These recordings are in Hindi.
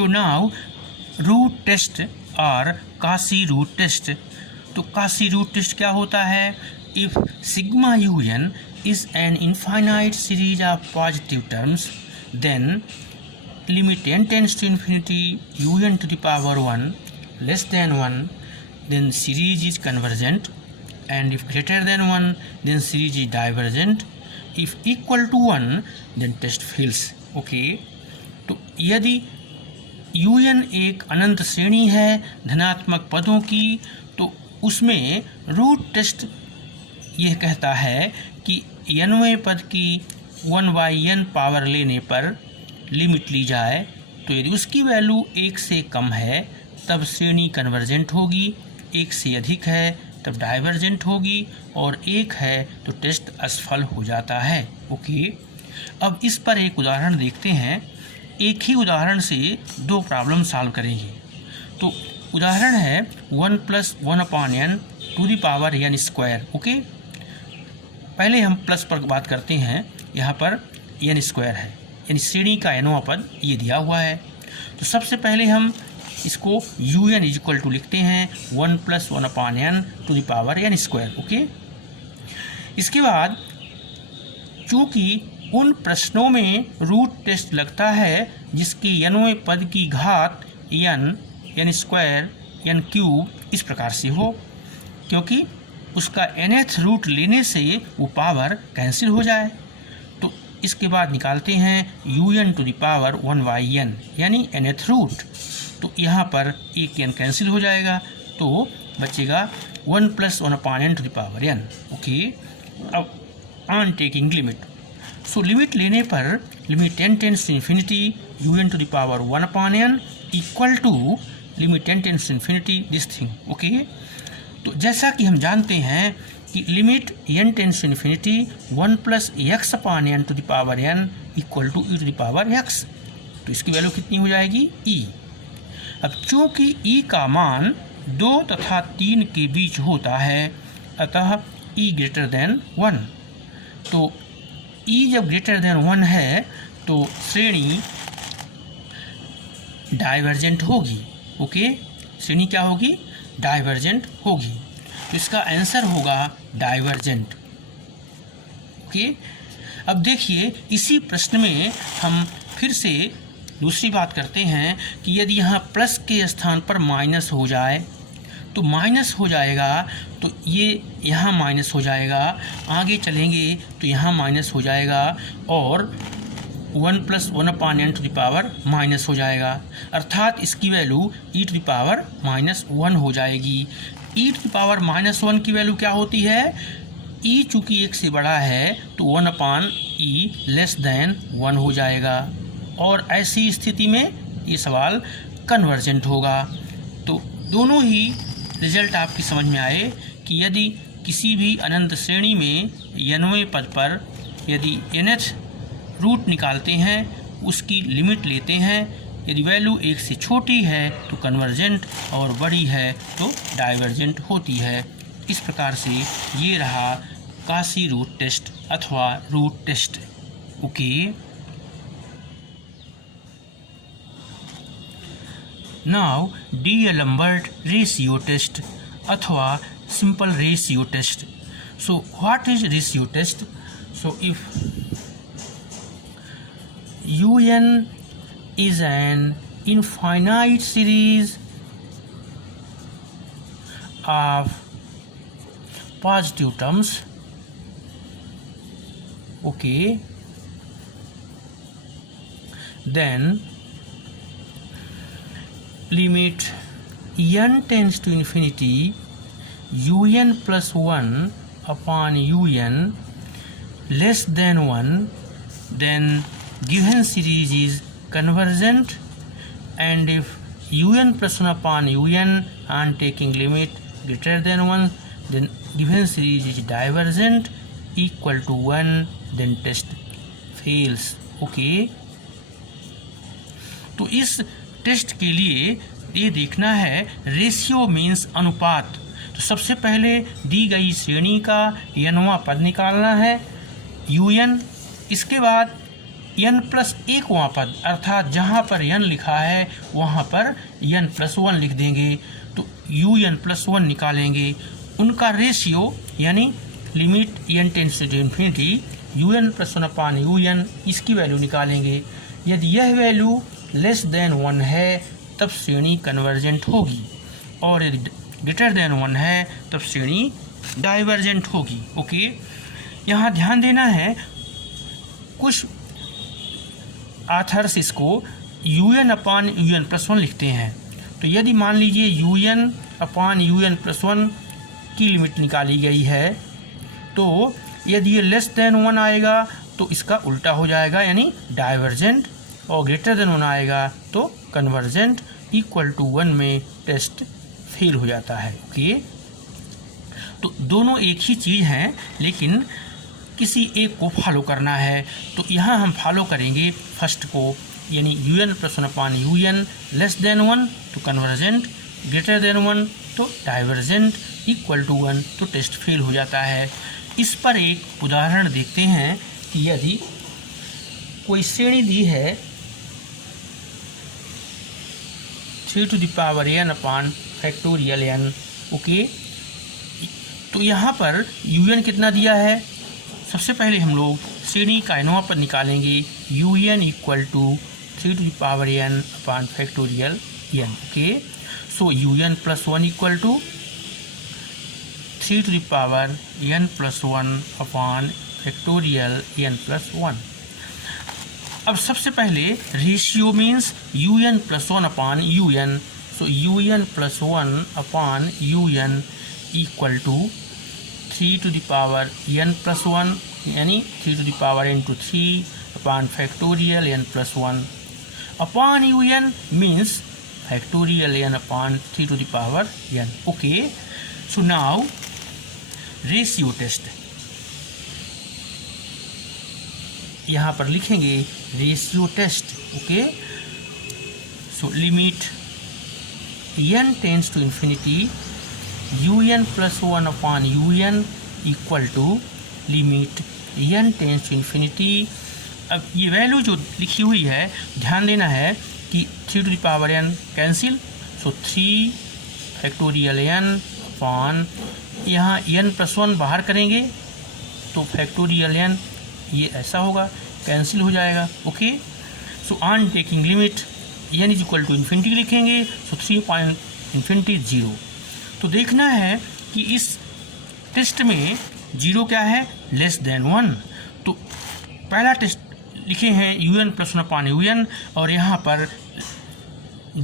सो नाउ रूट टेस्ट और काशी रूट टेस्ट। तो काशी रूट टेस्ट क्या होता है? If sigma u n is an infinite series of positive terms then limit n tends to infinity un to the power 1 less than 1 then series is convergent, and if greater than 1 then series is divergent, if equal to 1 then test fails. Okay, तो यदि un एक अनंत श्रेणी है धनात्मक पदों की तो उसमें रूट टेस्ट यह कहता है कि nवें पद की 1/n पावर लेने पर लिमिट ली जाए तो यदि उसकी वैल्यू 1 से कम है तब श्रेणी कन्वर्जेंट होगी, 1 से अधिक है तब डाइवर्जेंट होगी और 1 है तो टेस्ट असफल हो जाता है। ओके, अब इस पर एक उदाहरण देखते हैं। एक ही उदाहरण से 2 प्रॉब्लम सॉल्व करेंगे। तो उदाहरण है 1 + 1/n to the power n square. Okay, पहले हम प्लस पर बात करते हैं। यहाँ पर n स्क्वायर है यानी श्रेणी का nवां पद ये दिया हुआ है। तो सबसे पहले हम इसको un = लिखते हैं 1 + 1/n to the power n square. Okay, इसके बाद चूँकि उन प्रश्नों में रूट टेस्ट लगता है जिसकी nवें पद की घात n स्क्वायर n क्यूब इस प्रकार से हो, क्योंकि उसका nth रूट लेने से वो पावर कैंसिल हो जाए। तो इसके बाद निकालते हैं un to the power 1/n यानी nth रूट। तो यहाँ पर एक n कैंसिल हो जाएगा तो बचेगा 1 + 1/n to the power n। Okay, अब on taking limit, so limit लेने पर limit n tends to infinity un to the power 1/n equal to limit n tends to infinity this thing. Okay, तो जैसा कि हम जानते हैं कि limit n tends to infinity 1 + x/n to the power n equal to e to the power x, तो इसकी वैल्यू कितनी हो जाएगी? e। अब चूँकि e का मान 2 तथा 3 के बीच होता है अतः e > 1, तो e जब > 1 है तो श्रेणी डाइवर्जेंट होगी। ओके, श्रेणी क्या होगी? डाइवर्जेंट होगी। तो इसका आंसर होगा डाइवर्जेंट। ओके, अब देखिए इसी प्रश्न में हम फिर से दूसरी बात करते हैं कि यदि यहाँ प्लस के स्थान पर माइनस हो जाए तो माइनस हो जाएगा, तो ये यहाँ माइनस हो जाएगा, आगे चलेंगे तो यहाँ माइनस हो जाएगा और 1 + 1/n to the power minus हो जाएगा, अर्थात इसकी value e to the power -1 हो जाएगी। e to the power -1 की वैल्यू क्या होती है? e चूँकि 1 से बड़ा है तो 1/e < 1 हो जाएगा और ऐसी स्थिति में ये सवाल कन्वर्जेंट होगा। तो दोनों ही रिजल्ट आपकी समझ में आए कि यदि किसी भी अनंत श्रेणी में nवें पद पर यदि nth रूट निकालते हैं, उसकी लिमिट लेते हैं, यदि वैल्यू 1 से छोटी है तो कन्वर्जेंट और बड़ी है तो डाइवर्जेंट होती है। इस प्रकार से ये रहा काशी रूट टेस्ट अथवा root test. Okay, now D'Alembert ratio test अथवा simple ratio test. So what is ratio test? So if un is an infinite series of positive terms, okay, then limit n tends to infinity un + 1/un less than 1, then given series is convergent, and if un + 1/un on taking limit greater than 1 then given series is divergent equal to 1 then test fails। Okay, तो इस टेस्ट के लिए ये देखना है रेशियो मीन्स अनुपात। तो सबसे पहले दी गई श्रेणी का nवां पद निकालना है un, इसके बाद n+1 वहाँ पर, अर्थात जहाँ पर n लिखा है वहाँ पर n+1 लिख देंगे। तो un+1 निकालेंगे, उनका रेशियो यानी limit n tends to infinity un+1/un, इसकी वैल्यू निकालेंगे। यदि यह वैल्यू लेस देन 1 है तब श्रेणी कन्वर्जेंट होगी, और यदि ग्रेटर देन 1 है तब श्रेणी डाइवर्जेंट होगी। ओके, यहाँ ध्यान देना है, कुछ आथर्स इसको un/un+1 लिखते हैं। तो यदि मान लीजिए un/un+1 की लिमिट निकाली गई है, तो यदि ये लेस देन 1 आएगा तो इसका उल्टा हो जाएगा, यानी डाइवर्जेंट, और ग्रेटर देन 1 आएगा तो कन्वर्जेंट। इक्वल टू 1 में टेस्ट फेल हो जाता है। ओके, तो दोनों एक ही चीज़ हैं, लेकिन किसी एक को फॉलो करना है। तो यहाँ हम फॉलो करेंगे फर्स्ट को, यानी un+1/un, लेस देन 1 तो कन्वर्जेंट, ग्रेटर देन 1 तो डाइवर्जेंट, इक्वल टू 1 तो टेस्ट फेल हो जाता है। इस पर एक उदाहरण देखते हैं कि यदि कोई श्रेणी दी है 3n/n। ओके, तो यहाँ पर un कितना दिया है, सबसे पहले हम लोग श्रेणी का nवां पद निकालेंगे। un = 3n/n। ओके, सो un+1 = 3n+1/n+1। अब सबसे पहले रेशियो मीन्स un+1/un, सो un+1/un = 3n+1, यानी 3n/3n+1 upon un means n/3n। Okay, so now ratio test यहाँ पर लिखेंगे, ratio test. Okay, so limit n tends to infinity un+1/un equal to limit n tends to infinity. अब ये वैल्यू जो लिखी हुई है, ध्यान देना है कि 3n कैंसिल, सो 3n अपॉन यहाँ n+1 बाहर करेंगे तो n ये ऐसा होगा, कैंसिल हो जाएगा। Okay, so on taking limit n = infinity लिखेंगे, सो 3.0। तो देखना है कि इस टेस्ट में 0 क्या है, लेस देन 1। तो पहला टेस्ट लिखे हैं un+1/un, और यहाँ पर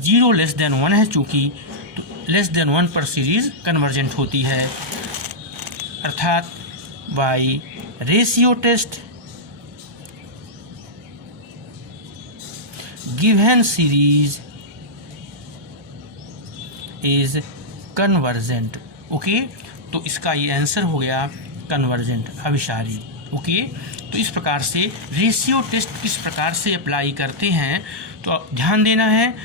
0 लेस देन 1 है, चूँकि तो लेस देन 1 पर सीरीज कन्वर्जेंट होती है, अर्थात by ratio test given series is convergent. Okay, तो इसका ये आंसर हो गया कन्वर्जेंट, अभिसारी। ओके, तो इस प्रकार से रेशियो टेस्ट किस प्रकार से अप्लाई करते हैं, तो ध्यान देना है,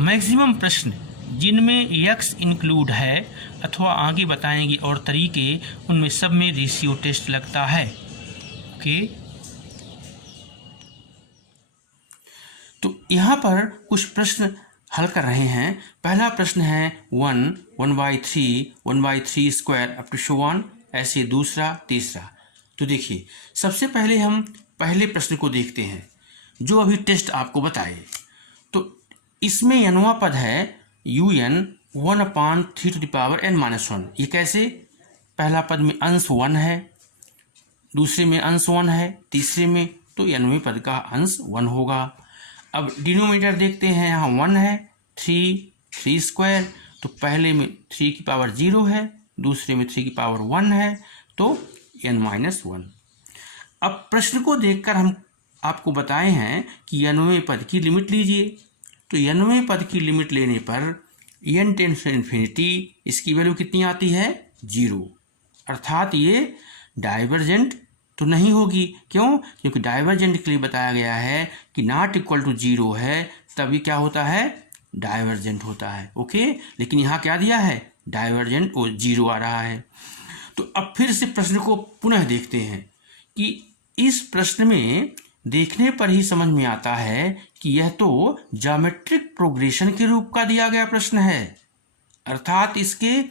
मैक्सिमम प्रश्न जिनमें x इंक्लूड है अथवा आगे बताएंगे और तरीके, उनमें सब में रेशियो टेस्ट लगता है। ओके, तो यहाँ पर कुछ प्रश्न हल कर रहे हैं। पहला प्रश्न है 1, 1/3, 1/3² अप टू शो ऑन, ऐसे दूसरा, तीसरा। तो देखिए, सबसे पहले हम पहले प्रश्न को देखते हैं जो अभी टेस्ट आपको बताए। तो इसमें nवां पद है un 1/3n-1। ये कैसे, पहला पद में अंश 1 है, दूसरे में अंश 1 है, तीसरे में, तो nवें पद का अंश 1 होगा। अब डिनोमिनेटर देखते हैं, यहाँ 1 है, 3² तो पहले में 3⁻0 है, दूसरे में 3⁻1 है, तो n-1। अब प्रश्न को देखकर हम आपको बताए हैं कि nवें पद की लिमिट लीजिए। तो nवें पद की लिमिट लेने पर n टेंड्स टू इन्फिनिटी, इसकी वैल्यू कितनी आती है, 0, अर्थात ये डाइवर्जेंट तो नहीं होगी। क्यों, क्योंकि डाइवर्जेंट के लिए बताया गया है कि नॉट इक्वल टू 0 है, तभी क्या होता है, डाइवर्जेंट होता है। ओके, लेकिन यहाँ क्या दिया है, डाइवर्जेंट और 0 आ रहा है। तो अब फिर से प्रश्न को पुनः देखते हैं कि इस प्रश्न में देखने पर ही समझ में आता है कि यह तो ज्योमेट्रिक प्रोग्रेशन के रूप का दिया गया प्रश्न है, अर्थात इसके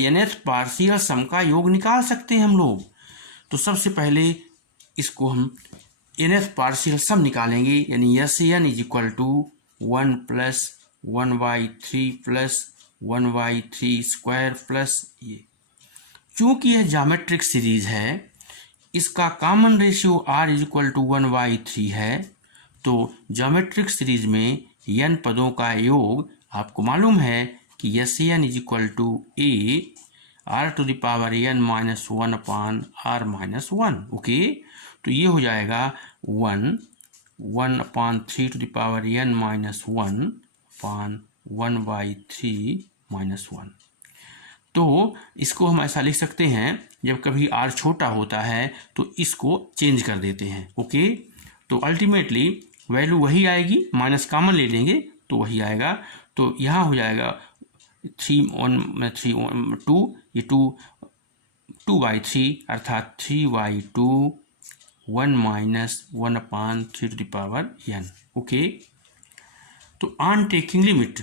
nth पार्शियल सम का योग निकाल सकते हैं हम लोग। तो सबसे पहले इसको हम nth पार्शियल सम निकालेंगे, यानी SN is equal to 1 plus 1/3 plus 1/3 square plus ये। चूंकि यह ज्योमेट्रिक सीरीज है, इसका common ratio r is equal to 1/3 है, तो ज्योमेट्रिक सीरीज में n पदों का योग आपको मालूम है कि SN is equal to a r टू the power n minus 1 upon r minus 1। Okay, तो ये हो जाएगा 1 upon 3 to the power n minus 1 upon 1/3 minus 1। तो इसको हम ऐसा लिख सकते हैं, जब कभी r छोटा होता है तो इसको चेंज कर देते हैं। ओके, तो अल्टीमेटली वैल्यू वही आएगी, माइनस कॉमन ले लेंगे तो वही आएगा। तो यहाँ हो जाएगा 2, ये 2/3 अर्थात 3/2 1 minus 1 upon 3 to the power n। Okay, तो ऑन टेकिंग लिमिट,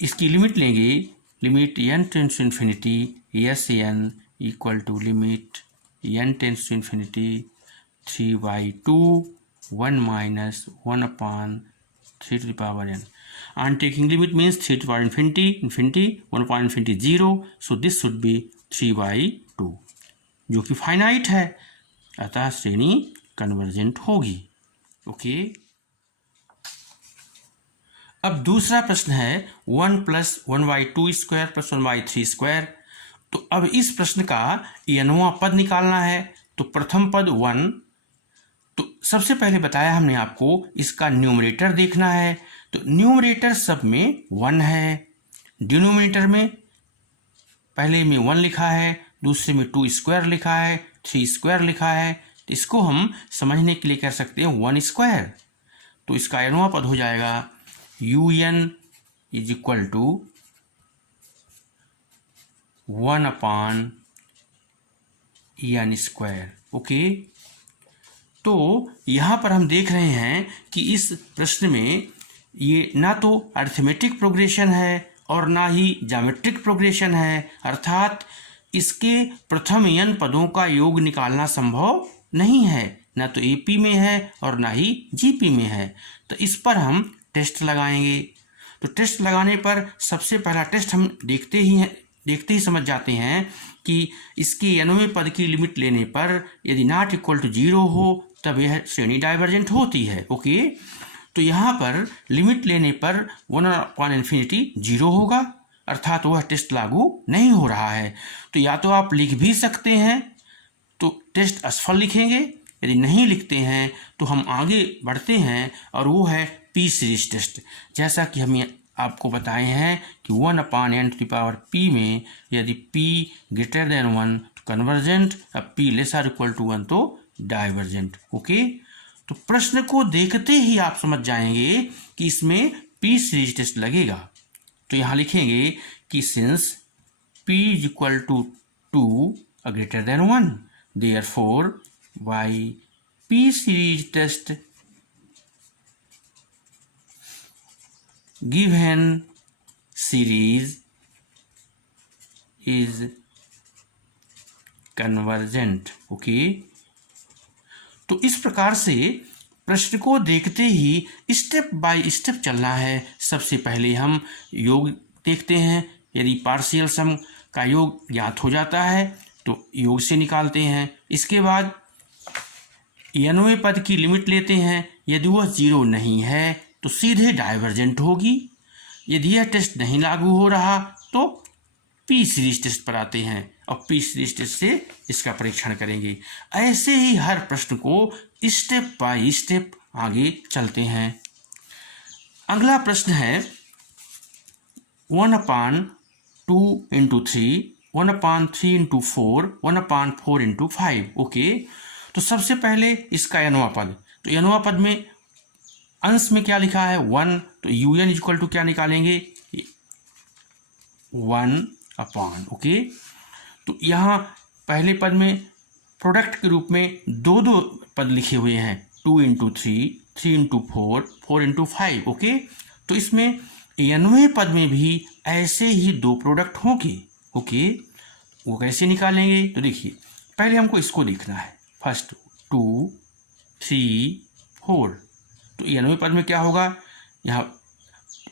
इसकी लिमिट लेंगे, limit n tends to infinity SN equal to limit n tends to infinity 3/2 1 minus 1 upon 3 to the power n। On taking limit means 3 to power infinity 1 power infinity 0, so this should be 3/2, जो कि फाइनाइट है, अतः श्रेणी कन्वर्जेंट होगी। ओके, अब दूसरा प्रश्न है 1 प्लस 1/2 स्क्वायर प्लस 1/3 स्क्वायर। तो अब इस प्रश्न का nवां पद निकालना है। तो प्रथम पद 1, तो सबसे पहले बताया हमने आपको इसका न्यूमरेटर देखना है। तो न्यूमरेटर सब में 1 है, डिनोमिनेटर में पहले में 1 लिखा है, दूसरे में 2 स्क्वायर लिखा है, 3 स्क्वायर लिखा है। तो इसको हम समझने के लिए कर सकते हैं 1 स्क्वायर। तो इसका nवां पद हो जाएगा UN is equal to 1 upon n square. Okay, तो यहाँ पर हम देख रहे हैं कि इस प्रश्न में ये ना तो अरिथमेटिक प्रोग्रेशन है और ना ही ज्योमेट्रिक प्रोग्रेशन है, अर्थात इसके प्रथम n पदों का योग निकालना संभव नहीं है, ना तो AP में है और ना ही GP में है। तो इस पर हम टेस्ट लगाएंगे। तो टेस्ट लगाने पर सबसे पहला टेस्ट हम देखते ही समझ जाते हैं कि इसके nवें पद की लिमिट लेने पर यदि नॉट इक्वल टू 0 हो तब यह श्रेणी डाइवर्जेंट होती है। ओके, तो यहाँ पर लिमिट लेने पर 1/∞ 0 होगा, अर्थात वह टेस्ट लागू नहीं हो रहा है। तो या तो आप लिख भी सकते हैं तो टेस्ट असफल लिखेंगे, यदि नहीं लिखते हैं तो हम आगे बढ़ते हैं और वो है P सीरीज टेस्ट। जैसा कि हम आपको बताए हैं कि 1/n to the power P में यदि P ग्रेटर देन 1 तो कन्वर्जेंट, अब P लेसर इक्वल टू 1 तो डाइवर्जेंट। ओके, तो प्रश्न को देखते ही आप समझ जाएंगे कि इसमें P सीरीज टेस्ट लगेगा। तो यहाँ लिखेंगे कि since P is equal to 2 greater than 1, therefore by P series test given series is convergent। Okay, तो इस प्रकार से प्रश्न को देखते ही स्टेप बाय स्टेप चलना है। सबसे पहले हम योग देखते हैं, यदि पार्शियल सम का योग ज्ञात हो जाता है तो योग से निकालते हैं। इसके बाद nवें पद की लिमिट लेते हैं, यदि वह 0 नहीं है तो सीधे डाइवर्जेंट होगी। यदि यह टेस्ट नहीं लागू हो रहा तो P सीरीज टेस्ट पर आते हैं और P सीरीज टेस्ट से इसका परीक्षण करेंगे। ऐसे ही हर प्रश्न को स्टेप बाय स्टेप आगे चलते हैं। अगला प्रश्न है 1/2 इंटू 3, 1/3 इंटू 4, 1/4 इंटू 5। ओके, तो सबसे पहले इसका nवां पद, तो nवां पद में अंश में क्या लिखा है 1, तो UN इक्वल टू क्या निकालेंगे 1/। ओके, तो यहाँ पहले पद में प्रोडक्ट के रूप में दो दो पद लिखे हुए हैं, 2 इंटू 3, 3 इंटू 4, 4 इंटू 5। ओके, तो इसमें n वें पद में भी ऐसे ही दो प्रोडक्ट होंगे। ओके, वो कैसे निकालेंगे? तो देखिए, पहले हमको इसको देखना है। फर्स्ट 2, 3, 4, तो n वें पद में क्या होगा? यहाँ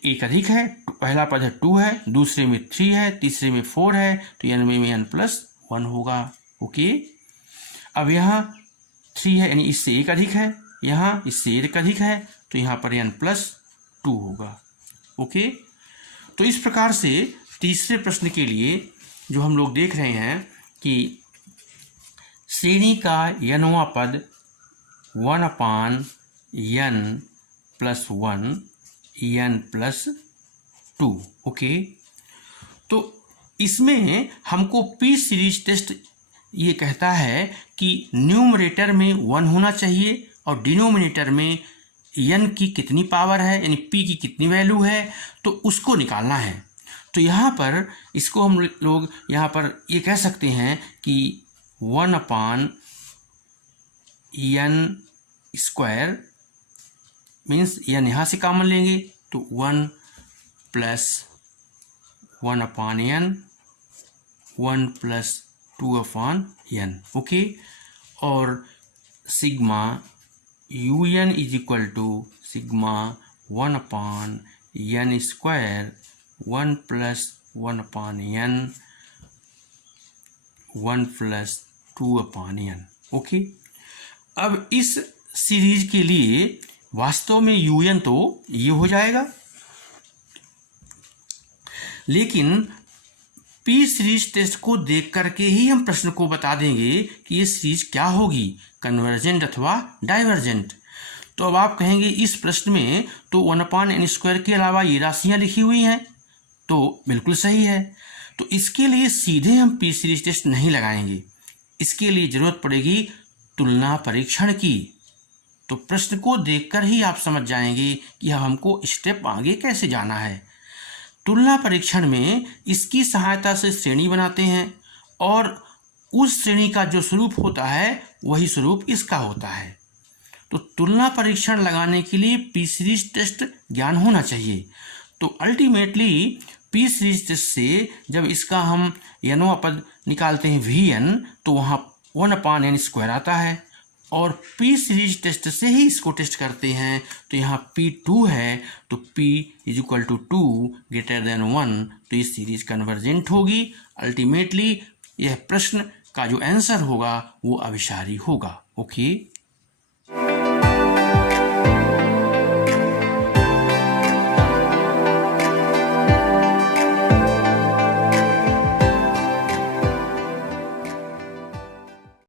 एक अधिक है, पहला पद है 2 है, दूसरे में 3 है, तीसरे में 4 है, तो n में n+1 होगा। ओके, अब यहाँ 3 है यानी इससे एक अधिक है, यहाँ इससे एक अधिक है, तो यहाँ पर n+2 होगा। ओके, तो इस प्रकार से तीसरे प्रश्न के लिए जो हम लोग देख रहे हैं कि श्रेणी का n वां पद 1/n+1 n+2। ओके, तो इसमें हमको पी सीरीज टेस्ट ये कहता है कि न्यूमरेटर में 1 होना चाहिए और डिनोमिनेटर में n की कितनी पावर है यानी p की कितनी वैल्यू है, तो उसको निकालना है। तो यहाँ पर इसको हम लोग यहाँ पर ये कह सकते हैं कि 1/n² मीन्स n यहाँ से कॉमन लेंगे तो 1 + 1/n 1 + 2/n। ओके, और sigma un = sigma 1/n² 1 + 1/n 1 + 2/n। Okay, अब इस सीरीज के लिए वास्तव में un तो ये हो जाएगा, लेकिन पी सीरीज टेस्ट को देख करके ही हम प्रश्न को बता देंगे कि ये सीरीज क्या होगी, कन्वर्जेंट अथवा डाइवर्जेंट। तो अब आप कहेंगे इस प्रश्न में तो 1/n² के अलावा ये राशियां लिखी हुई हैं, तो बिल्कुल सही है। तो इसके लिए सीधे हम पी सीरीज टेस्ट नहीं लगाएंगे, इसके लिए जरूरत पड़ेगी तुलना परीक्षण की। तो प्रश्न को देखकर ही आप समझ जाएंगे कि हमको स्टेप आगे कैसे जाना है। तुलना परीक्षण में इसकी सहायता से श्रेणी बनाते हैं और उस श्रेणी का जो स्वरूप होता है वही स्वरूप इसका होता है। तो तुलना परीक्षण लगाने के लिए पी सीरीज टेस्ट ज्ञान होना चाहिए। तो अल्टीमेटली पी सीरीज टेस्ट से जब इसका हम n वां पद निकालते हैं vn, तो वहाँ 1/n² आता है, और पी सीरीज टेस्ट से ही इसको टेस्ट करते हैं तो यहाँ P2 है, तो P = 2 > 1, तो ये सीरीज कन्वर्जेंट होगी। अल्टीमेटली यह प्रश्न का जो आंसर होगा वो अभिसारी होगा। ओके।